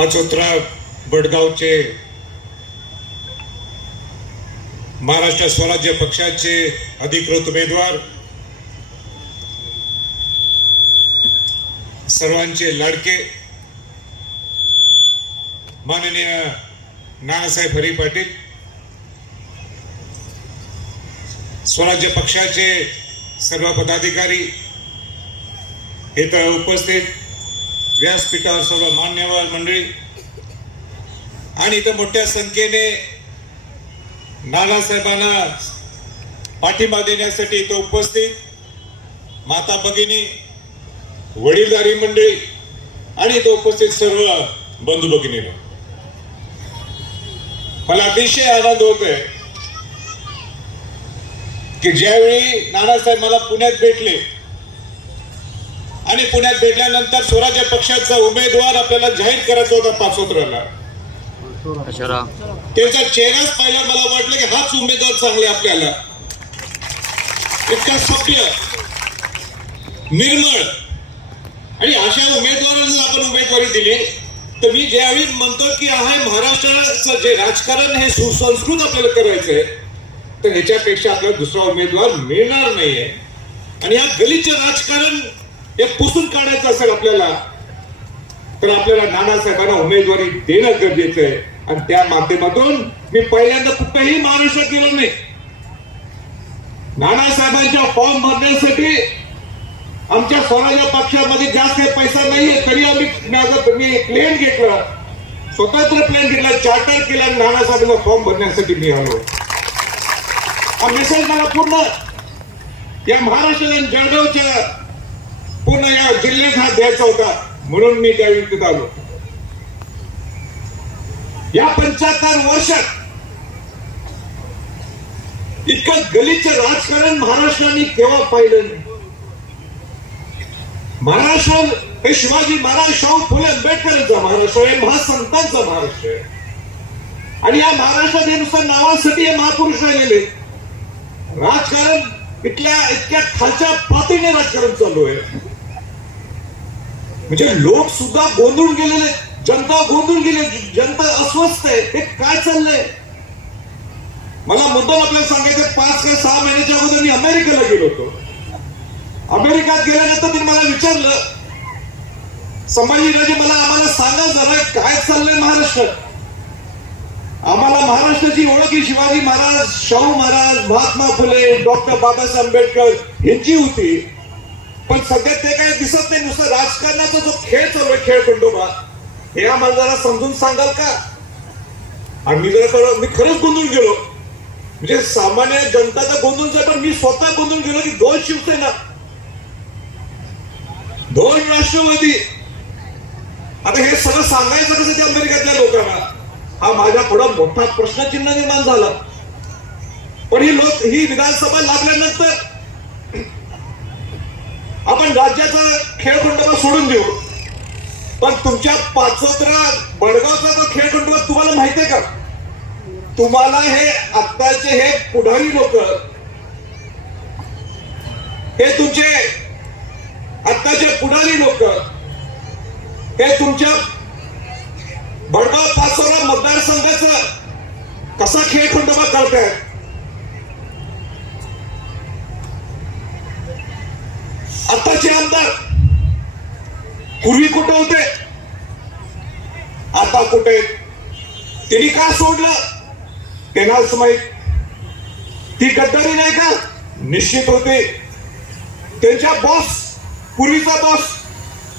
पाचोत्रा बडगावचे महाराष्ट्र स्वराज्य पक्षाचे अधिकृत उमेदवार सर्वांचे लाडके माननीय नानासाहेब हरी पाटील स्वराज्य पक्षाचे सर्व पदाधिकारी इथं उपस्थित व्यासपीठावर सर्व मान्यवर मंडळी. आणि इथं मोठ्या संख्येने नानासाहेबांना पाठिंबा देण्यासाठी इथं उपस्थित माता भगिनी वडीलधारी मंडळी आणि इथं उपस्थित सर्व बंधू भगिनी मला अतिशय आनंद होतोय की ज्यावेळी नानासाहेब मला पुण्यात भेटले आणि पुण्यात भेटल्यानंतर स्वराज्य पक्षाचा उमेदवार आपल्याला जाहीर करायचा होता पाचोत्र्याला अशरा त्याचा चेहराच पाहिला मला वाटलं की हाच उमेदवार चांगले आपल्याला. इतका सभ्य निर्मळ. आणि अशा उमेदवाराला जर आपण उमेदवारी दिली. तर मी ज्यावेळी म्हणतो की हा महाराष्ट्राचं जे राजकारण हे सुसंस्कृत आपल्याला करायचंय तर ह्याच्यापेक्षा आपल्याला दुसरा उमेदवार मिळणार नाहीये. आणि या गलीचं राजकारण हे पुसून काढायचं असेल आपल्याला तर आपल्याला नानासाहेबांना उमेदवारी देणं गरजेचं आहे. आणि त्या माध्यमातून मी पहिल्यांदा कुठेही महाराष्ट्रात गेलो नाही. नानासाहेबांच्या फॉर्म भरण्यासाठी आमच्या स्वराज्य पक्षामध्ये जास्त पैसा नाहीये तरी आम्ही माझं मी प्लेन घेतलं. स्वतंत्र प्लेन घेतला चार्टर केला आणि नानासाहेबांचा फॉर्म भरण्यासाठी मी आलो. हा मेसेज मला पूर्ण या महाराष्ट्र जळगावच्या पूर्ण या जिल्ह्यात हा द्यायचा होता म्हणून मी त्यावेळी तिथं आलो. या पंच्याहत्तर वर्षात इतकं गलिच्छ राजकारण महाराष्ट्राने केव्हा पाहिलं महाराष्ट्र हे शिवाजी महाराज शाहू फुले आंबेडकरांचा महाराष्ट्र आहे महासंतांचा महाराष्ट्र आहे. आणि या महाराष्ट्रात हे नुसतं नावासाठी हे महापुरुष राहिलेले राजकारण इथल्या इतक्या खालच्या पातळीने राजकारण चालू आहे. म्हणजे लोक सुद्धा गोंधळून गेलेले जनता गोंधळून गेले जनता अस्वस्थ आहे. हे काय चाललंय? मला मुद्दाम आपल्याला सांगायचं पाच ते सहा महिन्याच्या अगोदर मी अमेरिकेला गेलो होतो. अमेरिकात गेल्यानंतर त्यांनी मला विचारलं संभाजीराजे मला आम्हाला सांगा जरा काय चाललंय महाराष्ट्रात आम्हाला महाराष्ट्राची ओळख ही शिवाजी महाराज शाहू महाराज महात्मा फुले डॉक्टर बाबासाहेब आंबेडकर यांची होती. पण सध्या ते काही दिसत नाही. नुसतं राजकारणाचा जो खेळ चालू आहे खेळ खंडोबा हे आम्हाला जरा समजून सांगाल का? आणि मी जरा मी खरंच गोंधळून गेलो. म्हणजे सामान्य जनताचा गोंधळून पण मी स्वतः गोंधळून गेलो की दोन शिवसेना दोन राष्ट्रवादी. आता हे सगळं सांगायचं कसं त्या अमेरिकेतल्या लोकांना? हा माझ्या पुढं मोठा प्रश्नचिन्ह निर्माण झाला. पण ही लोक ही विधानसभा लागल्यानंतर आपण राज्याचा खेळखंडोबा सोडून देऊ. पण तुमच्या पाचोत्रा बडगावचा जो खेळखंडोबा तुम्हाला माहितीये का? तुम्हाला हे आत्ताचे हे पुढारी लोक हे तुमचे आत्ताचे पुढारी लोक हे तुमच्या बडगाव पाचोरा मतदारसंघाचा कसा खेळ खंडोबा करतायत? आताचे आमदार पूर्वी कुठे होते? आता कुठे? त्यांनी का सोडलं? त्यांनाच माहीत. ती गद्दारी नाही का? निश्चित होते. त्यांच्या बॉस पूर्वीचा बॉस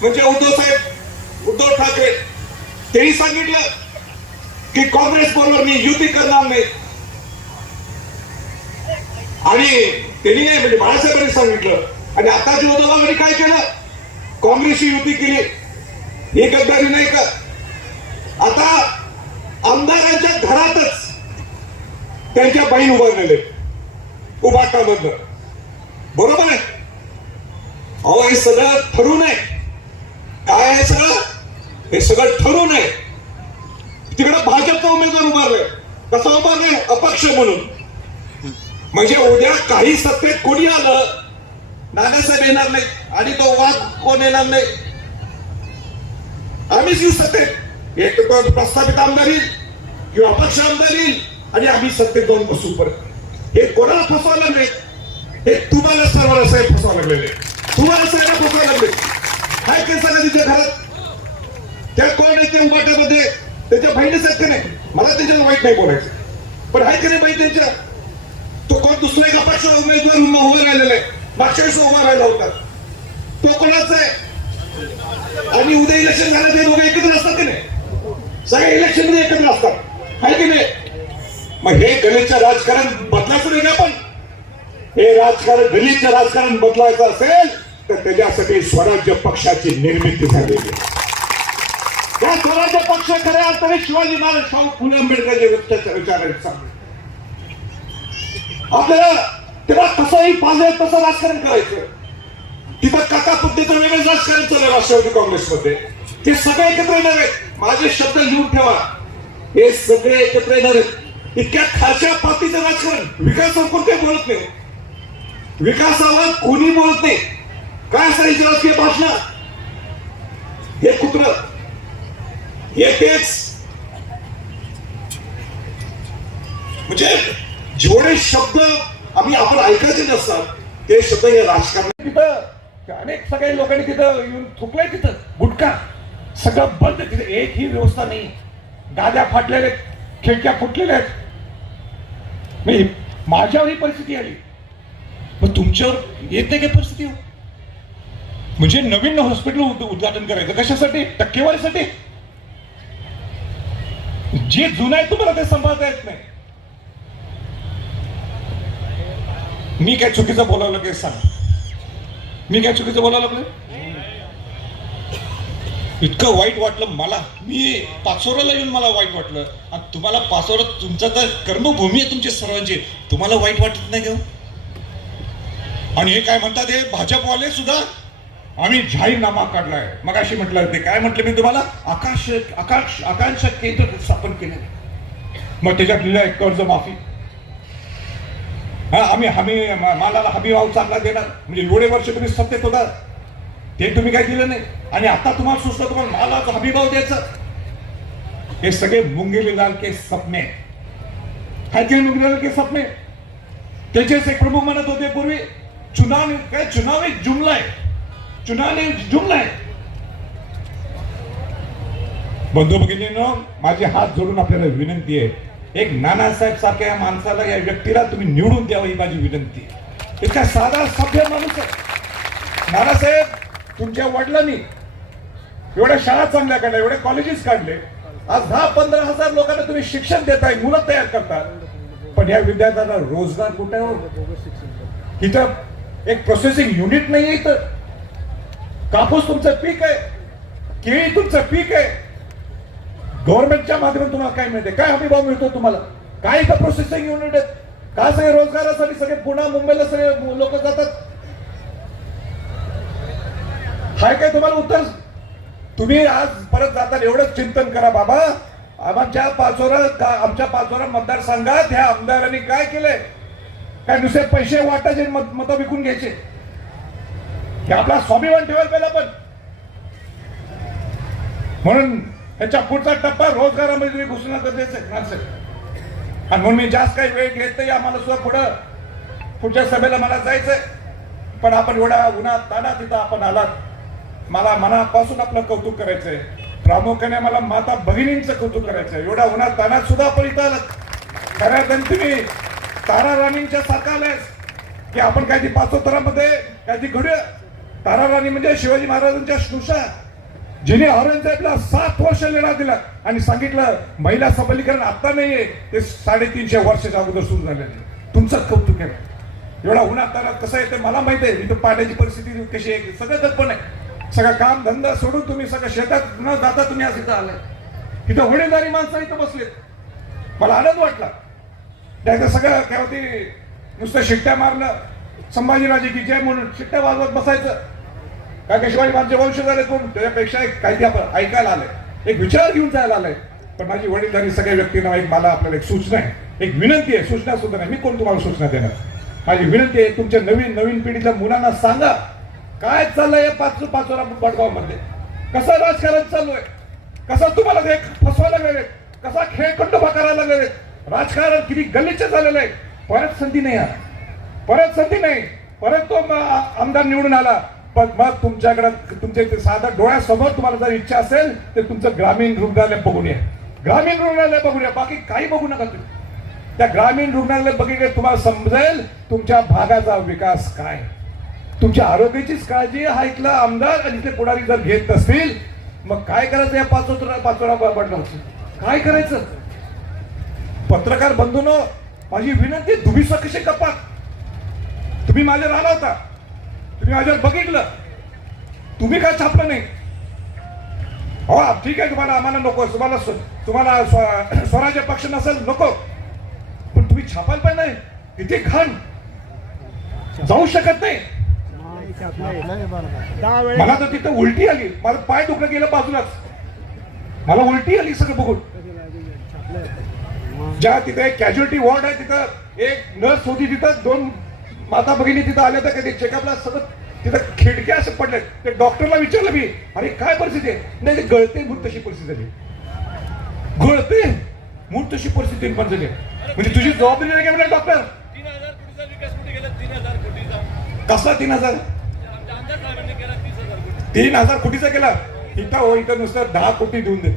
म्हणजे उद्धव साहेब उद्धव ठाकरे. त्यांनी सांगितलं की काँग्रेस बरोबर मी युती करणार नाही. आणि त्यांनी नाही म्हणजे बाळासाहेबांनी सांगितलं. आणि आताच्या उद्धवांनी काय केलं? काँग्रेसची युती केली. ही गद्दारी नाही का? आता आमदारांच्या घरातच त्यांच्या बाई उभारलेले उभाटामधनं बरोबर आहे? अहो हे सगळं ठरू आहे काय आहे सगळं? हे सगळं ठरू नये. तिकडे भाजपचा उमेदवार उभारलाय कसं उभारलाय अपक्ष म्हणून. म्हणजे उद्या काही सत्तेत कोणी आलं नानासाहेब येणार नाही आणि तो वाद कोण येणार नाही? आम्हीच येऊ सत्तेत एक तर प्रस्थापित आमदार येईल किंवा अपक्ष आमदार येईल आणि आम्ही सत्तेत जाऊन बसू परत. हे कोणाला फसवायला लागले? हे तुम्हाला सर्वांना साहेब फसवा लागलेले तुम्हाला साहेब फसवा लागले. काय काय सांगा तिच्या घरात? त्या कोण आहे त्या उभाट्यामध्ये? त्याच्या बहिणीच आहेत का नाही? मला त्याच्यावर वाईट नाही बोलायचं. पण आहे का नाही बाई त्यांच्या? तो कोण दुसरा एक अपक्ष उमेदवार उभा राहिलेला आहे? मागच्या उभा राहिला होता तो कोणाचा आहे? आणि उद्या इलेक्शन झालं ते दोघे एकत्र असतात की नाही? सगळे इलेक्शनमध्ये एकत्र असतात. आहे की नाही? मग हे गलितचं राजकारण बदलायचं नाही का आपण? हे राजकारण गलितचं राजकारण बदलायचं असेल तर त्याच्यासाठी स्वराज्य पक्षाची निर्मिती झालेली त्या स्वराज्य पक्ष खऱ्या अर्थाने शिवाजी महाराज शाहू फुले आंबेडकर व्यक्तीच्या विचारायचं सांगतो आपल्याला तेव्हा कसंही पाहिजे तसं राजकारण करायचं. तिथं काका पद्धतीचं वेगळं राजकारण चाललं राष्ट्रवादी काँग्रेसमध्ये. ते सगळे एकत्र येणार आहेत. माझे शब्द लिहून ठेवा. हे सगळे एकत्र येणार आहेत. इतक्या खालच्या पातळीचं राजकारण विकासावर कोणते बोलत नाही. विकासावर कोणी बोलत नाही. काय असायची राजकीय भाषण? हे कुत्र. हे तेच. म्हणजे जेवढे शब्द आम्ही आपण ऐकायचे नसतात ते शब्द हे राजकारण तिथं अनेक सगळ्या लोकांनी तिथं येऊन थुकलंय तिथं. गुटखा. सगळं बंद तिथं. एक ही व्यवस्था नाही. गाद्या फाटलेल्या आहेत खिडक्या फुटलेल्या आहेत. मी माझ्यावर ही परिस्थिती आली. मग तुमच्यावर येत नाही काय परिस्थिती? हो? म्हणजे नवीन हॉस्पिटल उद्घाटन करायचं. कशासाठी? टक्केवारीसाठी? जे जुनं आहे तुम्हाला ते सांभाळता येत नाही. मी काय चुकीचं बोलावलं काय सांग? मी काय चुकीचं बोलावलं लागलो इतकं वाईट वाटलं मला. मी पाचोराला येऊन मला वाईट वाटलं. आणि तुम्हाला पाचोरा तुमचा तर कर्मभूमी आहे तुमची सर्वांची. तुम्हाला वाईट वाटत नाही का हो? आणि हे काय म्हणतात हे भाजपवाले सुद्धा आम्ही जाहीरनामा काढलाय. मग अशी म्हटलं ते काय म्हटलं मी तुम्हाला? आकाश आकाश आकांक्षा केंद्र स्थापन केले मग त्याच्यात लिहिलंय कर्ज माफी हा आम्ही हमी मालाला हमी भाव चांगला देणार. म्हणजे एवढे वर्ष तुम्ही सत्तेत होता ते तुम्ही काय दिलं नाही. आणि आता तुम्हाला सुचलं तुम्हाला मालाचा हमी भाव द्यायचा. हे सगळे मुंगेली लाल के सपने. काय ते मुंगेली के सपने? त्याचेच एक प्रमुख म्हणत होते पूर्वी चुनाव काय चुनाव एक जुमला आहे. चुनाव एक जुमला आहे. बंधू भगिनींनो माझे हात जोडून आपल्याला विनंती आहे. एक नानासाहेब सारख्या माणसाला या व्यक्तीला तुम्ही निवडून द्यावं ही माझी विनंती आहे. इतका साधा सभ्य माणूस आहे. नानासाहेब तुमच्या वडिलांनी एवढ्या शाळा चांगल्या काढल्या एवढे कॉलेजेस काढले. आज दहा पंधरा हजार लोकांना तुम्ही शिक्षण देताय मुलं तयार करतात. पण या विद्यार्थ्यांना रोजगार कुठे हो? इथं एक प्रोसेसिंग युनिट नाही इथं. कापूस तुमचं पीक आहे. केळी तुमचं पीक आहे. गव्हर्नमेंटच्या माध्यमातून तुम्हाला काय मिळते काय हमी भाव मिळतो तुम्हाला? काय इथं प्रोसेसिंग युनिट आहेत? का सगळे रोजगारासाठी सगळे पुन्हा मुंबईला सगळे लोक जातात? हाय काय तुम्हाला उत्तर? तुम्ही आज परत जाताना एवढंच चिंतन करा बाबा. आमच्या पाचोरा आमच्या पाचोरा मतदारसंघात ह्या आमदारांनी काय केलंय? काय दुसरे पैसे वाटायचे मत मतं विकून घ्यायचे? हे आपला स्वाभिमान ठेवायला पाहिजे आपण. म्हणून ह्याच्या पुढचा टप्पा रोजगारामध्ये तुम्ही घुसणं गरजेचं आहे माणसं. आणि म्हणून मी जास्त काही वेळ घेत नाही आम्हाला सुद्धा पुढं पुढच्या सभेला मला जायचंय. पण आपण एवढ्या उन्हात ताना तिथं आपण आलात. मला मनापासून आपलं कौतुक करायचंय. प्रामुख्याने मला माता भगिनींचं कौतुक करायचंय. एवढ्या उन्हात तानात सुद्धा आपण इथं आलात. खऱ्या अर्थाने तुम्ही तारा राणींच्या सारखा आलायस की आपण काही ती पाचोत्तरामध्ये काही ती घडूया तारा राणी म्हणजे शिवाजी महाराजांच्या स्नुषा. जिने औरंगजेबला सात वर्ष लढा दिला आणि सांगितलं महिला सबलीकरण आता नाहीये ते साडेतीनशे वर्षाच्या अगोदर सुरू झालेले तुमचं कौतुक आहे. एवढा उन्हात तानात कसं आहे ते मला माहिती आहे. इथं पाण्याची परिस्थिती कशी आहे सगळं कल्पना आहे. सगळं काम धंदा सोडून तुम्ही सगळं शेतात न जाता तुम्ही आज इथं आलाय. इथं होणेदारी माणसं इथं बसलेत. मला आनंद वाटला. त्याचं सगळं काय होती नुसतं शिट्ट्या मारणं. संभाजीराजे की जय म्हणून शिट्ट्या वाजवत बसायचं. काय काय शिवाजी महाराजचे वंश झाले कोण त्याच्यापेक्षा एक काहीतरी आपण ऐकायला आलंय. एक विचार घेऊन जायला आलाय. पण माझी वडीलधारी सगळ्या व्यक्तींना एक मला आपल्याला एक सूचना आहे. एक विनंती आहे. सूचना सुद्धा नाही. मी कोण तुम्हाला सूचना देणार? माझी विनंती आहे तुमच्या नवीन नवीन पिढीच्या मुलांना सांगा. काय चाललंय पाच पाचोरा मध्ये कसं राजकारण चालू आहे कसं तुम्हाला ते फसवायला मिळेल कसा खेळ खंडोबा करायला मिळेल राजकारण किती गलिच्छ झालेलं आहे. परत संधी नाही परत संधी नाही. परत तो आमदार निवडून आला. पण मग तुमच्याकडे तुमच्या इथे साधा डोळ्यासमोर तुम्हाला जर इच्छा असेल तर तुमचं ग्रामीण रुग्णालय बघून या. ग्रामीण रुग्णालय बघून या. बाकी काही बघू नका तुम्ही. त्या ग्रामीण रुग्णालय बघितले तुम्हाला समजेल तुमच्या भागाचा विकास काय तुमच्या आरोग्याचीच काळजी हा इथला आमदार आणि इथले पुढारी जर घेत नसतील मग काय करायचं या पाच पाचोरा बदलावचं काय करायचं? पत्रकार बंधून माझी विनंती तुम्ही कसे कपात तुम्ही माझ्या राहिला होता. तुम्ही माझ्यावर बघितलं. तुम्ही काय छापलं नाही. हो ठीक आहे तुम्हाला आम्हाला नको तुम्हाला तुम्हाला स्वराज्य पक्ष नसेल नको. पण तुम्ही छापायला पण नाही. इथे घाण. जाऊ शकत नाही. मला तर तिथं उलटी आली. मला पाय दुखलं गेलं बाजूलाच. मला उलटी आली सगळं बघून. ज्या तिथे कॅज्युअलिटी वॉर्ड आहे तिथं एक नर्स होती तिथं दोन माता भगिनी तिथं आल्या तर कधी चेकअपला सगळं तिथं खिडक्या असं पडले ते डॉक्टरला विचारलं मी अरे काय परिस्थिती आहे? नाही गळते मूळ तशी परिस्थिती झाली. गळते? मूळ तशी परिस्थिती निर्माण झाली म्हणजे तुझी जबाबदारी नाही का म्हणलं डॉक्टर तीन हजार कोटीचा विकास कुठे गेला? तीन हजार कोटीचा. कसला तीन हजार? तीन हजार कोटीचा केला? इथं हो इथं नुसतं दहा कोटी देऊन दे.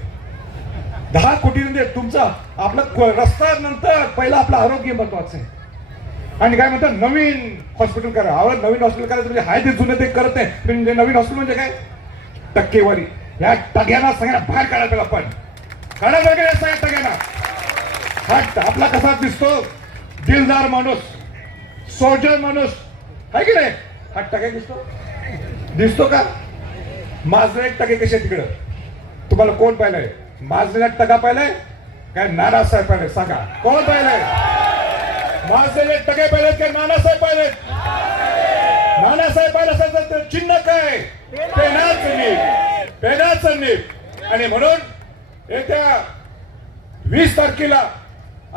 दहा कोटी देऊन दे. तुमचा आपला रस्ता नंतर पहिला आपलं आरोग्य महत्वाचं आहे. आणि काय म्हणतात नवीन हॉस्पिटल करा. आवड नवीन हॉस्पिटल करायचं म्हणजे हाय ते जुनं ते करत नाही. म्हणजे नवीन हॉस्पिटल म्हणजे काय? टक्केवारी. या टग्याला सगळ्या बाहेर काढायला आपण काढायला पाहिजे या सगळ्या टग्याला हा आपला कसा दिसतो? दिलदार माणूस. सोजर माणूस. आहे की नाही? हा टग्या दिसतो. दिसतो का? माजले एक टगे कसे तिकडं? तुम्हाला कोण पाहिलंय? माजलेला टगा पाहिलाय? काय नानासाहेब पाहिलंय? सांगा. कोण पाहिलंय? माझे टके पाहिलेत काय नानासाहेब पाहिलेत. नानासाहेब पाहिलं असेल तर चिन्ह काय पेनाच नीप पेनाच नीप आणि म्हणून येत्या वीस तारखेला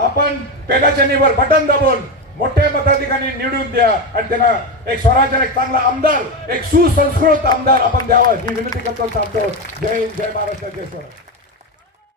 आपण पेनाच्या निवर बटन दाबून मोठ्या मताधिकारी निवडून द्या आणि त्यांना एक स्वराज्य एक चांगला आमदार एक सुसंस्कृत आमदार आपण द्यावा. ही विनंती करतो सांगतो जय हिंद, जय महाराष्ट्र जय स्वराज